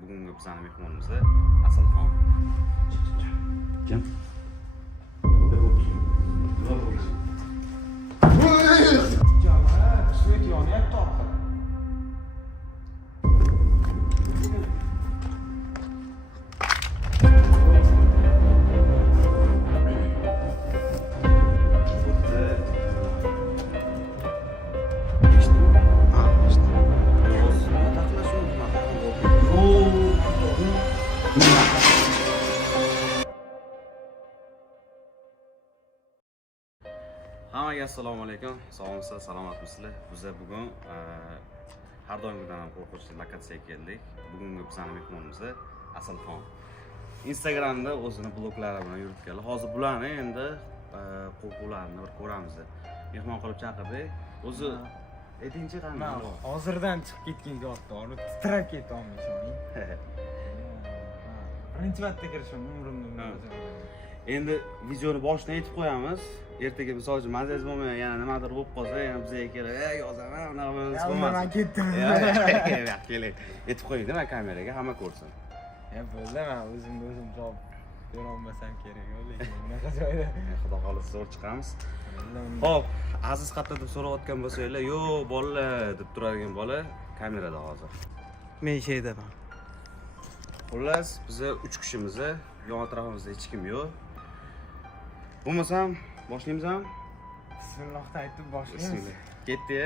Bugungi bizning mehmonimiz Asalxon. Kim? Svet yonyapti orqada. Hammaga assalomu alaykum. Sog'misiz, salomatmisizlar? Biz bugun har doimgidan ham qo'rqinchli lokatsiyaga keldik. Bugungi bizning mehmonimiz Asalxon. Instagramda o'zini bloglari bilan yuritganlar. Hozir bularni endi qo'rquvlarini bir ko'ramiz. Mehmon qilib chaqirdik. O'zi aytingchi qanday? Hozirdan chiqib ketgan zotda, uni titrab ketolmaysan. Birinchi marta kirishim umrimda. Endi videoni boshidan aytib qo'yamiz. Ertaga misol uchun mazangiz bo'lmagan, yana nimadir bo'lib qolsa, yana bizga kelib, yozaman, unaqa bo'lmas. Men ketdim. Keling. Aytib qo'ying, nima kameraga hamma ko'rsin. Bo'ldi, men o'zimni javob bera olmasam kerak, lekin bunaqa joyda. Xudo xolisa zo'r chiqamiz. Xo'p, Aziz qayerda deb so'rayotgan bo'lsanglar, "Yo'q, bolalar" deb turadigan bola kamerada hozir. Men sheydaman. Xullas, biz 3 kishimiz, yon atrofimizda hech kim yo'q. Bo'lmasam, boshlaymiz-mi? Bismillohdan aytib boshlaymiz. Ketdi.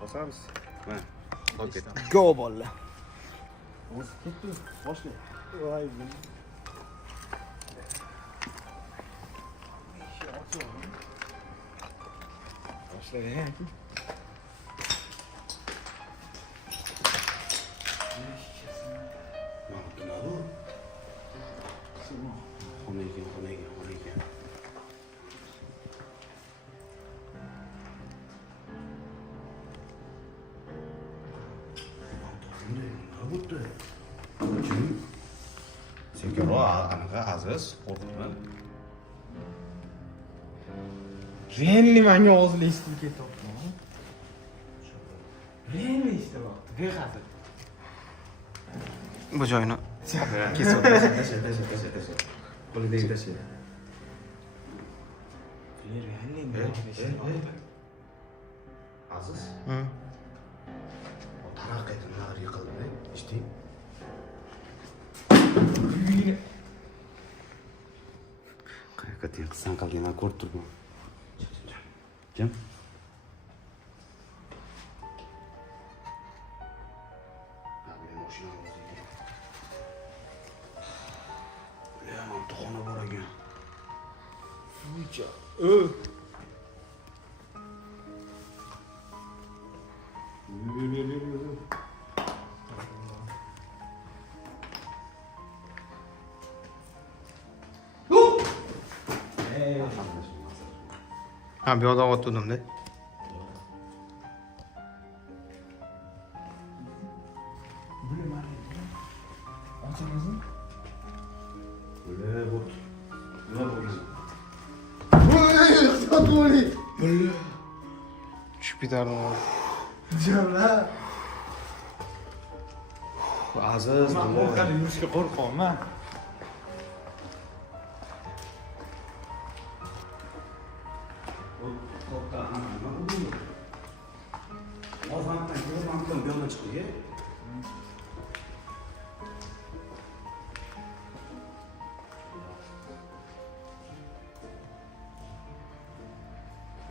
Bosamiz. Mana. Okey. Go bolalar. O'zi ketdi. Boshla. Voy. Boshlaylik. Xonaga. Sekinroq, anaqa Aziz, qo'rqitma. Renli menga og'zli eshitib ketyapti. Renli eshityapti, behazil. Bu joyni Kesib tasha. Qo'lidagi tasha. Aziz. Taraqqiyotni nimalar yiqildi, eshitding? Qayerga qilsan qilgan, ko'rib turibman. Kim? Xona bor ekan. Uycha. Ha, bu yoqda o'tdim-da. Tushib ketardim. Aziz, Men orqada yurishga qo'rqaman.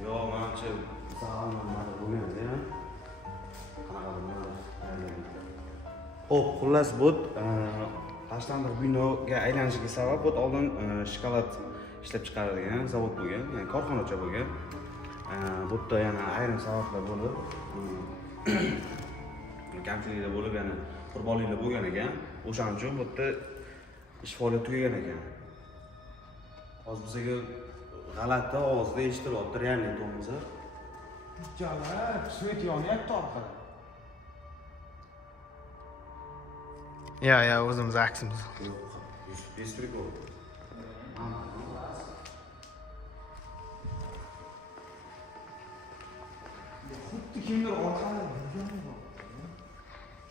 Yo'q, menimcha zaharlanmadi bo'lganda, qanaqadir Xo'p, xullas bu tashlandiq binoga aylanishiga sabab bu oldin shokolad ishlab chiqaradigan zavod bo'lgan, ya'ni korxonacha bo'lgan. Bu yerda yana ayrim sabablar bo'lib, kamchiliklar bo'lib, yana qurbonliklar bo'lgan ekan. O'shaning uchun bu yerda ish faoliyati tugagan ekan. Hozir bizga g'alati ovozda eshitilyapti, realniy to'g'risi. Jolar, svet yonyapti orqada. Ya, o'zimiz aksimiz. Без прикола. Xuddi kimdir orqada yurgandek.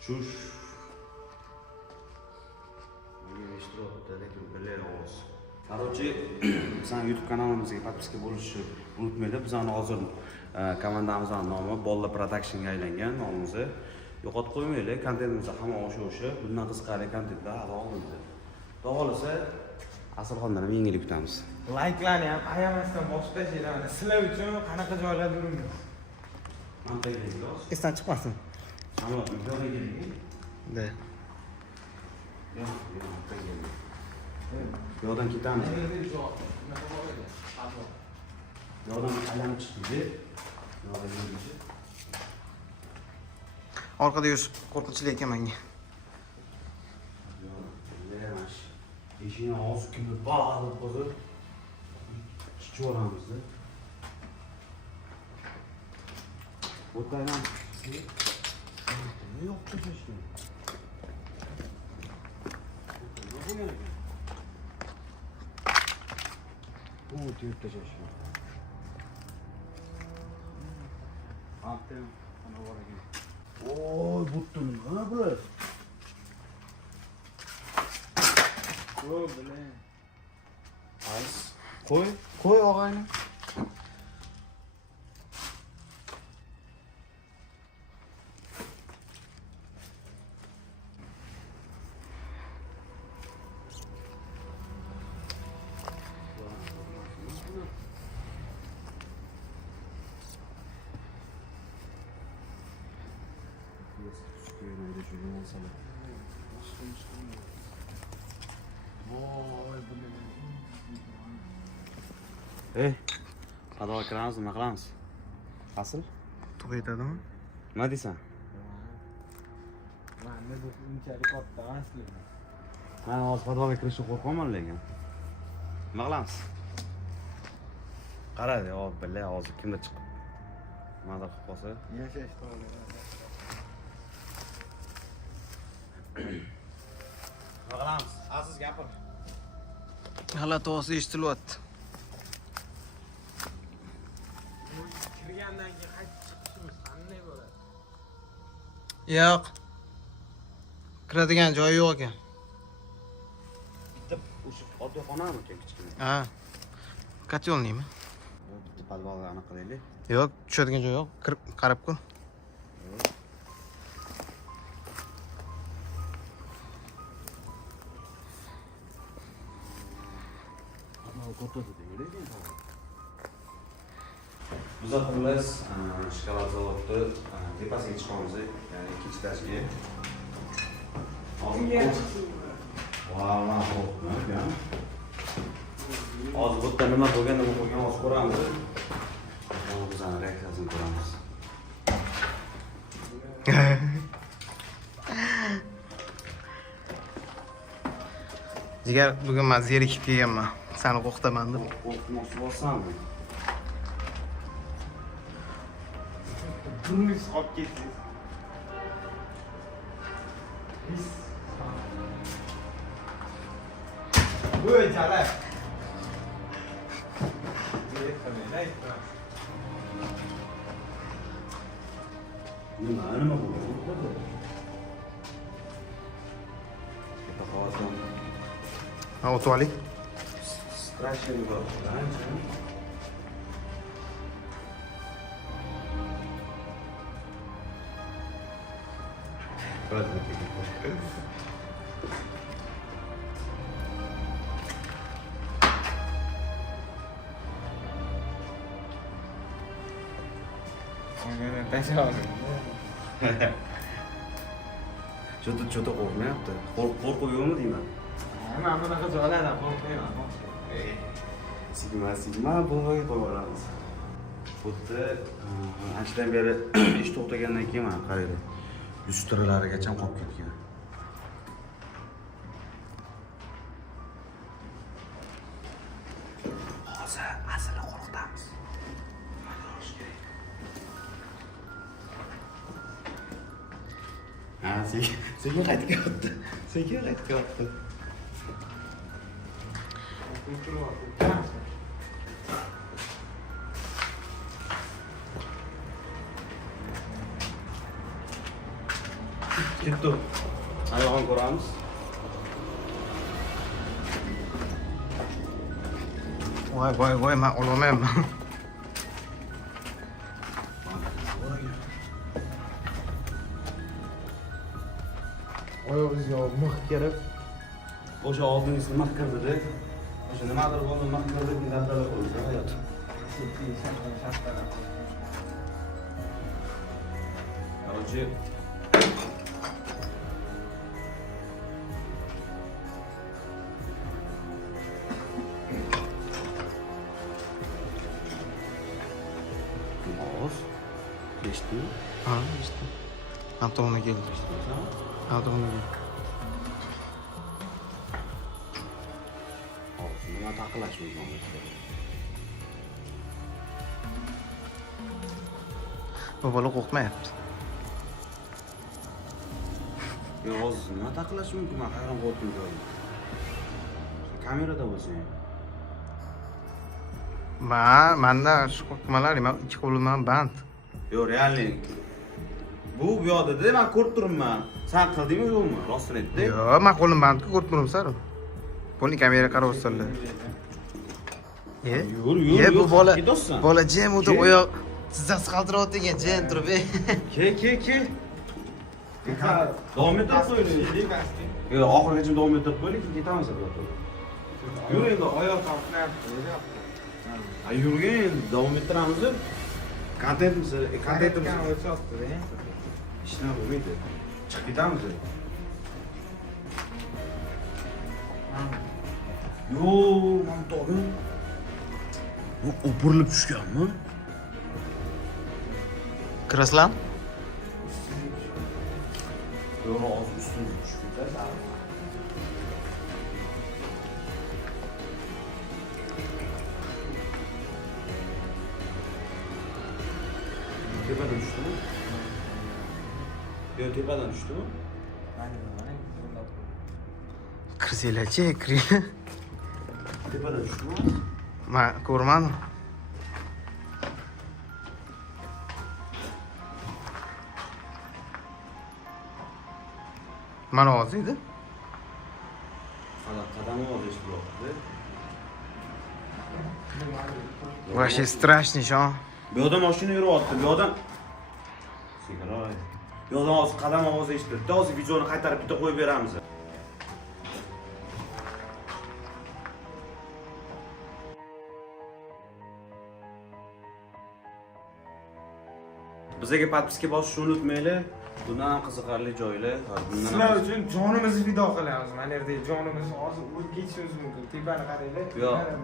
Shu eshityapti, lekin bilay ovoz. Короче, bizning YouTube kanalimizga podpiska bo'lishni unutmanglar. Bizning hozir komandamizning nomi Bolla Production'ga aylangan nomimizni. Yo'qotib qo'ymanglar. Kontentimiz hamma o'sha. Bundan qiziqarli kontentlar hali oldinda. Xudo xolasa, Asalxondan ham yangilik kutamiz. Like'larni ham ayamasdan bosib tashlayman. Sizlar uchun qanaqa joylarda yuribmiz? Esdan chiqmasin. Samolyot yo'qqa keldik. Da. Yo'q, yo'qdan ketamiz. Yo'qdan aylanib chiqdik. Orqada yurish qo'rqinchli ekan menga. Eshikni og'zi kimni bog'lab hozir chiqaramizda. O'tayman. Yo'q, chiqishdi. Bu tiyip taşışıyor. Aferin. Ana var ya. Oy, buttun. Ha bu. Yo'q, bilay. Koy og'ayni. Ey, qadava kiramiz, nima qilamiz? Asl? To'g'ri aytadimi? Nima deysan? Manda bu unchalik katta emas. Men hozir qadavaga kirishga qo'rqaman lekin. Nima qilamiz? Qara, billahi hozir kimdir chiqib nimadir qilib qolsa. Yashash to'g'ri. Nima qilamiz? Aziz gapir. G'alati ovoz eshitilyapti. Kirgandan keyin qaytib chiqishimiz qanday bo'ladi? Yo'q. Kiradigan joyi yo'q ekan. Bitta o'sha oddiy xonami ekan kichkina. Ha. Kotyolniymi? Bitta podvalga aniq qilaylik. Yo'q, tushadigan joyi yo'q. Kirib qarab ko'r. Biz xullas shokolad zavodni tepasiga chiqamiz, ya'ni ikkinchi etajga. Unga chiqsin. Vau, hozir bu yerda nima bo'lganda bu qo'ygan hozir ko'ramiz. Bizning reaksiyasini ko'ramiz. Jigar, bugun men zerikib kelganman. Seni qo'rqitaman deb. Qo'rqmoqchi bo'lsanmi? Turmush olib ketdingiz. Voy, chala. Nima bo'ldi? Katta xavotir. Ha, o'tib oling. Strashно было. Ona tashlab. Cho'ta qo'rqmayapti. Qo'rquv yo'qmi deyman? Men bunaqa joylardan qo'rqmayman. Sigma bunga qo'yamiz. Xuddi anchadan beri ish to'xtagandan keyin mana qaranglar. Lyustralarigacha qolib ketgan. Hozir aslini qo'rqitamiz. Ha, sekin qaytib kelyapti. Sekin qaytib kelyapti. Ketdi. Ayog'ini ko'ramiz. voy men olmayapman. Oyog'ingizga mix kirib, O'sha oldingisini mix kirdi-da. O'sha nimadir bo'ldi, mix kirdi, dabdala qo'ydi hayot. Короче, Oz. Eshitdingmi? Ha, işte. Antona geldi. Antona geldi. Hozir nima taqlash mumkin? Bu bola qo'rqmayapti. Yo, hozir nima taqlash mumkin? Men hayron qoldim joyim. Kamerada bo'lsa. Manda shu qo'rqmalar, men ikki qo'lim bilan band. Yo, realni. Bu yoqda men ko'rib turibman. Sen qildingmi yo'qmi? Rostini aytdi. Yo, men qo'lim bandku ko'rib turibsan. Buni kamera qarab o'tsanlar. Yur, bu bola ketossan. bola jim o'tib oyoq tizzasi qaltirayotdi ekan, jim turib. Ke. Davom etib qo'ying. Yo, oxirigacha davom etib qo'ying, keyin ketamiz albatta. yur endi oyoq qalqnayapti. Ay yurgin, davom ettiramiz. Kontentimiz o'chotdi-da. ishni bo'lmaydi. Chiqib ketamiz. Yo, men to'g'ri. Bu o'pirilib tushganmi? Kiraslan? Yo, hozir ustiga tushib ketadi. Tepadan tushdimi? Yo, tepadan tushdimi? Kirsanglar-chi, kiringlar. Tepadan tushdimi? Men ko'rmadim. Mana ovoz edi. Qadam ovozi eshityapti. Вообще страшный, sho. Bu yoqda mashina yuryapti. Bu yoqdan sigaret. Bu yoqdan hozir qadam ovozi eshitildi. Hozir videoni qaytarib bitta qo'yib beramiz. Bizga podpiska bosishni unutmanglar. Bundan ham qiziqarli joylar. Sizlar uchun jonimizni fido qilamiz. Mana yerda jonimiz hozir o'lib ketishimiz mumkin. Tepani qaranglar.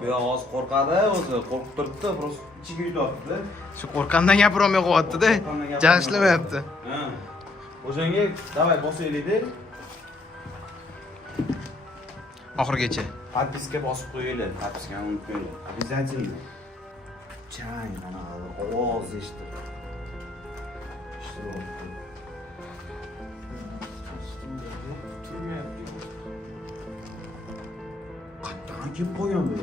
Bu yoq hozir qo'rqadi, o'zi qo'rqib turibdi, просто ichiga yutyapti. Shu qo'rqqandan gapirolmay qo'yapti-da. Jag'ishlamayapti. Ha. O'shanga davay bosaylik-da. Oxirigacha. Podpiska bosib qo'yinglar. Podpiskani unutmanglar. Обязательно. Chang, mana ovoz eshitdi. Qatdan kelib qo'ygan bu.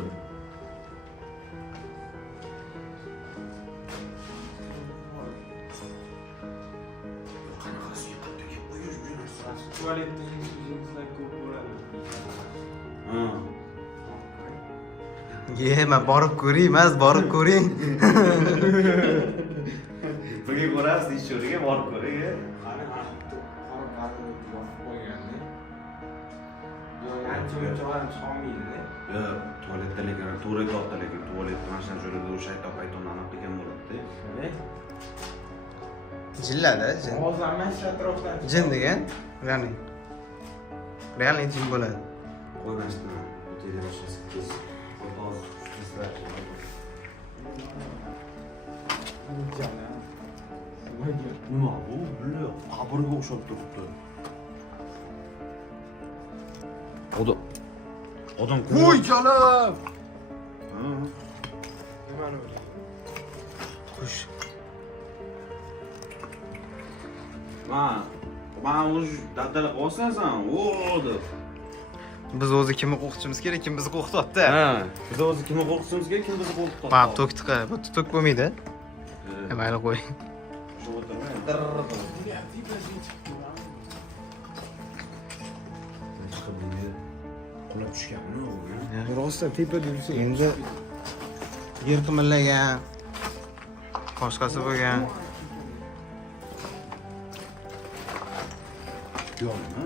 Qanaqasi qatdan kelib qo'ygan shu narsa? Tualetda yig'ishlar ko'p bo'ladi. Ha. Men borib ko'ring, emas, borib ko'ring. Birga ko'rasiz, ish joyiga borib ko'ring. Qani qo'yganda. Yo, ancha ham chiqolmaydi-da. Yo, tualetda lekin to'g'ri aytyapti, lekin tualetda mana shunday joylarda o'sha aytib aniq qilgan bo'ladi-da. Jillada, jin. Hozir mana shu atrofdan Jin degan, ya'ni realniy jin bo'ladi. Qo'ymasdan o'taydi boshqasi tez. Hozir tezroq. Nima bu? Bular qabrga o'xshab turibdi. Odam Voy jalab! Ha. nimani o'ylaydi? Xush. Men o'zi dabdala qilsan, o'di. Biz o'zi kimni qo'rqitishimiz kerak, kim bizni qo'rqityapti? Ha, biz o'zi kimni qo'rqitishimiz kerak, kim bizni qo'rqityapti. Bab to'kdi qa, bu to'k bo'lmaydi. Mayli qo'y. Shu o'tirmay. Qulab tushganmi o'g'lim? Rostdan tepada yursa Endi yer qimirlagan. Boshqasi bo'lgan. Yo'qmi?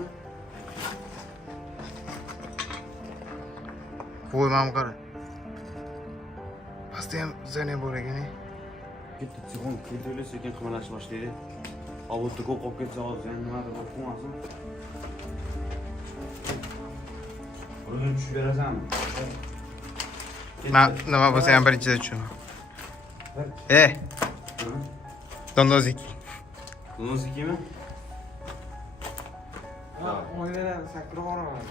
Qo'ymam qara. Pastda ham zane bor ekan. Bitta telefon keldi sekin qimirlashni boshlaydi. Obodda ko'p qolib ketsa hozir nimadir bo'lib qolmasin. Buni tushib berasanmi? Nima bo'lsa ham birinchida tushunaman. Dondozik. Donozikimi? Oynadan sakrab yuboraman.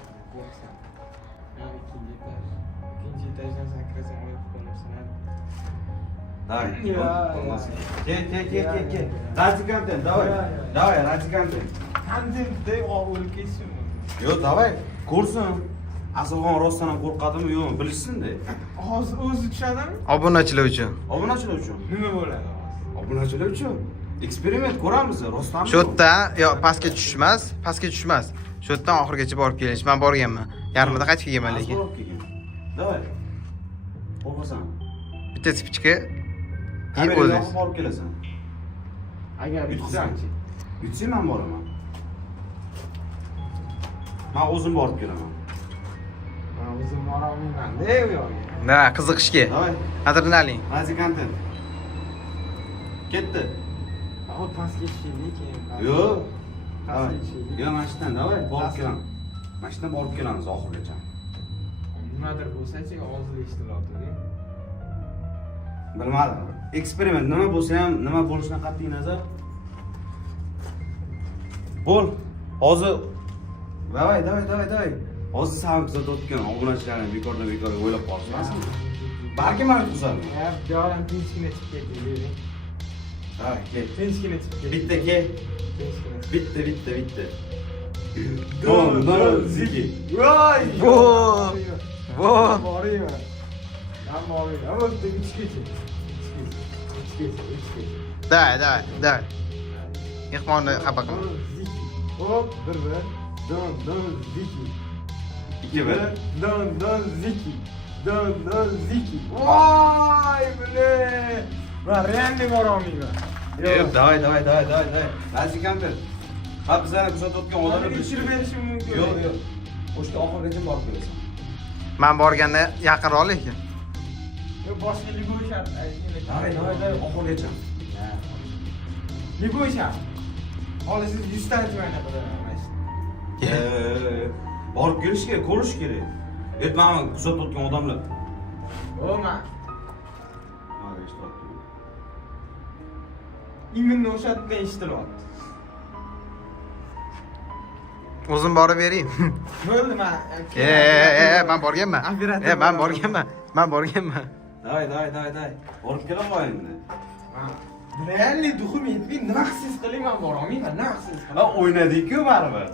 İkinci etajdan sakrasam oyib qo'ymasam. Давай. Ya. Ke. Ради контент, давай. Давай, ради контент. Kontentda o'lib ketishim. Yo, давай. Ko'rsin. Asalxon rostdan ham qo'rqadimi, yo'qmi bilishsin-da. Hozir o'zi tushadimi? Obunachilar uchun. Obunachilar uchun. Nima bo'ladi? Obunachilar uchun. Eksperiment ko'ramiz, rostdan. Shu yerdan yo pastga tushmas. Shu yerdan oxirigacha borib kelish. Men borganman. Yarmida qaytib kelganman lekin. Давай. Qo'rqasan. Bitta spichka. Kameraga o'zingiz. yoqib borib kelasan. Agar Yutqizsanchi. Yutsang men boraman. Men o'zim borib kelaman. Men o'zim borolmayman-da u yoqqa. Da, qiziqishga. Давай. Adrenalin. Razi kontent. Ketdi. Hop pastga tushaylik keyin. Yo. Pastga tushaylik. Yo, mashinadan давай, borib kelamiz. Mashinadan borib kelamiz oxirigacha. Nimadir bo'lsa-chi, og'zida eshitilyapti-da. Bilmadim. Eksperiment nima bo'lsa ham, nima bo'lishidan qat'iy nazar. Bo'l. Hozir Давай. Hozir sam kuzatayotgan obunachilarni bekordan o'ylab qolishmasin. Balki men tuzarman. Ya, joydan tinchgina chiqib ketdik. Давай, kel. Tinchgina chiqib ketdik. Bitta kel. Tinchgina. Bitta. Don zigi. Voy! Vo! Borayman. Men borayman. Ama bitta 3 kecha. 3 kecha. Давай. Mehmonni xafa qilma. Hop, bir. Don ziki. 2-1. Don ziki. Don ziki. Voy, bile. Ben rendi borolmayman. Давай. Razi kontent. Ha bizlarni kuzatayotgan odamlar Tushirib berishim mumkin. Yo'q. O'shda oxirigacha borib kelasan. Men borganda yaqinroq lekin. Boshqa ligoy shart. Давай, oxirigacha. Ligoy shart. Hozir siz 100 ta joyna qilaman. Borib kelish kerak, ko'rish kerak. Aytmayman kuzatayotgan odamlar. Bo'lma. Imminni o'sha yerdan eshitilyapti. O'zim borib berayim. Bo'ldi, Men borganman. Men borganman. Давай. Borib kelaman endi. Realli duxum yetib, nima his qiling men borolmayman, nima his Ha, o'ynadik-ku baribir.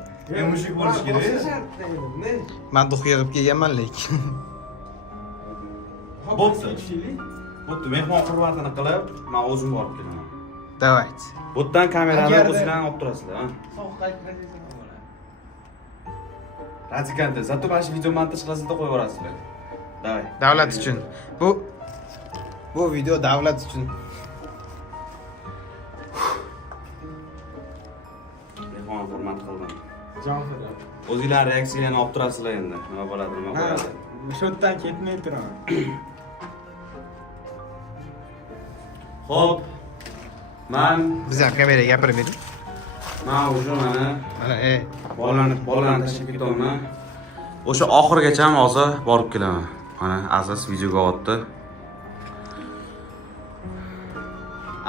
Mushuk bo'lish kerak. Men dux yig'ib kelganman lekin. Bo'pti, mehmon hurmatini qilib, men o'zim borib kelaman. Давай. Bo'tdan kamerani o'zinglarni olib turasizlar, ha? So'q qaytmasang bo'ladi. Radikante, zato mana shu video montaj qilasizda qo'yib yuborasizlar. Давай. Davlat uchun. Bu video davlat uchun. Mehmon hurmat qildim. Jon fida. O'zinglar reaksiyalarni olib turasizlar endi. Nima bo'ladi, nima qo'yadi. Shu yerdan ketmay turaman. Xo'p. Biz ham kameraga gapirib bering. Men o'sha mana Mana bolalarni tashlab ketaman. O'sha oxirigacha ham hozir borib kelaman. Mana Aziz videoga otdi.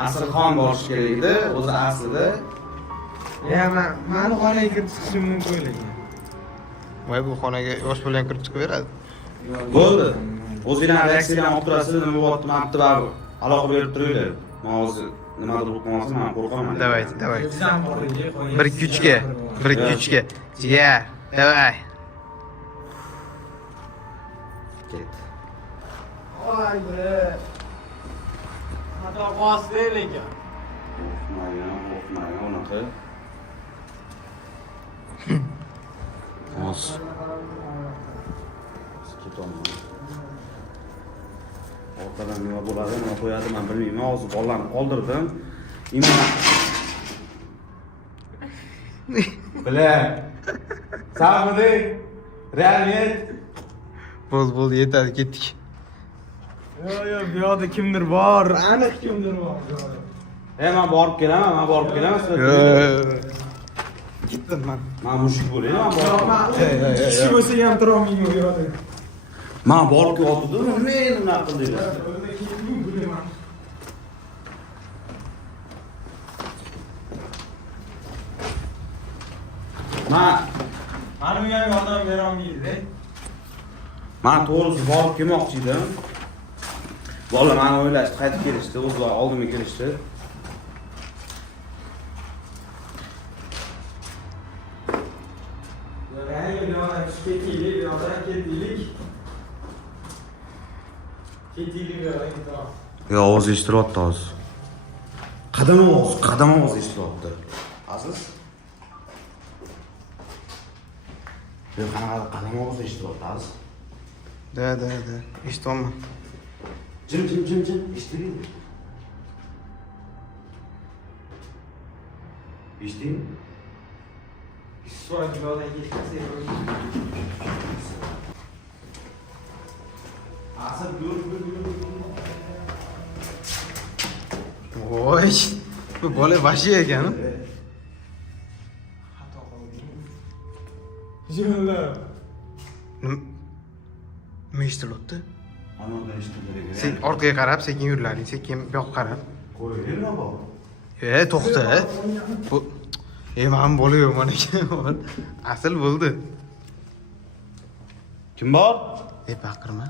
Asalxon borish kerak edi, o'zi aslida. Ya, meni xonaga kirib chiqishim mumkin lekin. Voy bu xonaga yosh bilan kirib chiqib beradi. Bo'ldi. O'zinglar reaksiyalarni olib turasizlar, nima bo'lyapti, ma'nabdi baribir. Aloqa berib turinglar. Men hozir nimadir bo'lib qolmasa, men qo'rqaman. Давай. Bizdan boraylik. Bir kuchga. Jigar. Давай. Ket. Voy be. Xato qilmasdi lekin. O'qmayman, unaqa. Ketolmayman. orqadan nima bo'ladi, nima qo'yadi men bilmayman. Hozir bolalarni qoldirdim. Bile. Sağmıdı. Realiyet. Bo'l, yetadi, ketdik. Yo, bu yoqda kimdir bor. Aniq kimdir bor. Men borib kelaman, Ketdim men. Men mushuk bo'layman, borib. Kishi bo'lsa ham turolmayman bu yoqda. Men borib keldim, nima qildinglar? Mana bu ham yordam bera olmaydi. Men to'g'risi borib kelmoqchi edim. Bolalar meni o'ylashdi, qaytib kelishdi, o'zlari oldimga kelishdi. Yo, ovoz eshitiryapti hozir. Qadam ovoz eshitiryapti. Aziz? Yo, qanaqa qadam ovoz eshitiryapti, Aziz? Da. Eshityapman. Jim, eshitdingmi? Eshitdingmi? Aziz, yur. Voy. Bu bola vashi ekan. Xato qildim. Jo'la. Nima eshitilyapti? Anada eshitilyapti. Sen orqaga qarab, sekin yurlaring, sekin bu yoqqa qarab. Ko'raylikmi baba? To'xta. Bu men bola yo'qman ekan. Asl bo'ldi. Kim bor? Baqirma.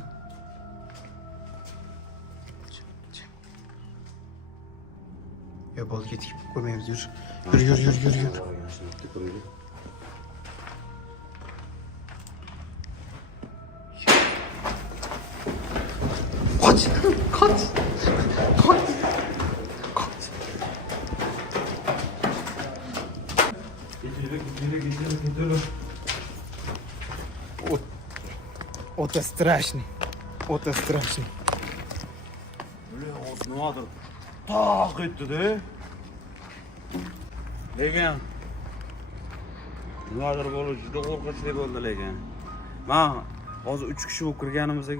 Yo, bo'ldi, ketdik. Ko'rmaymiz, yur. Qoch. Gidiyor. Ota strashniy. Nimadir toq etdi-da. Lekin nimadir bo'lib juda qo'rqinchli bo'ldi lekin. Men hozir 3 kishi bo'lib kirganimizda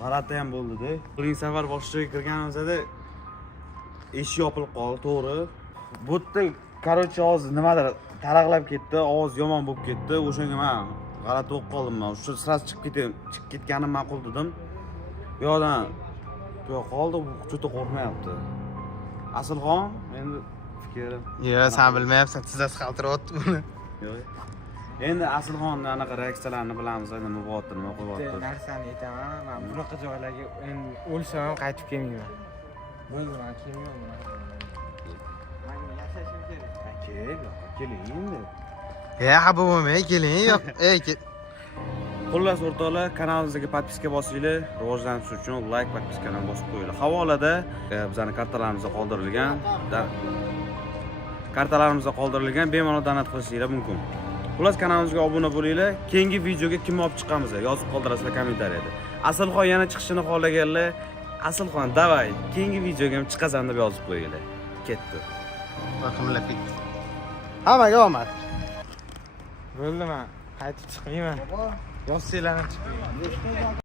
g'alati ham bo'ldi-da. Birinchi safar boshqa kirganimizda eshik yopilib qoldi, to'g'ri. Bu yerda короче hozir nimadir taraqlab ketdi, ovoz yomon bo'lib ketdi. O'shanga men g'alati bo'lib qoldim. Men shu sras chiqib ketganim ma'qul dedim. Bu yoqdan qoldi, juda qo'rqmayapti. Aslxon, endi fikrim. Yo, sen bilmayapsan, tizzasi qaltiryapti buni. Yo'q. Endi Aslxon anaqa reaksiyalarni bilamiz, nima bo'lyapti, nima qilyapti. Narsani aytaman, men bunaqa joylarga endi o'lsam ham qaytib kelmayman. Bo'ldi, men kelmayman bunaqa. Men yashashim kerak. Keling endi. Ha bo'lmay, keling. Yo'q, kel. Xullas o'rtoqlar, kanalimizga podpiska bosinglar, rivojlanish uchun like, podpiskani bosib qo'yinglar. Havolada bizning kartalarimizda qoldirilgan bemalol donat qilishinglar mumkin. Xullas kanalimizga obuna bo'linglar. Keyingi videoga kimni olib chiqamiz yozib qoldirasizlar kommentariyada. Aslxon yana chiqishini xohlaganlar, Aslxon davay, keyingi videoga ham chiqasan deb yozib qo'yinglar. Ketdi. Raqamlab ketdi. Hammaga omad. Bo'ldi, men qaytib chiqmayman. Yozsanglar ham chiqmayman.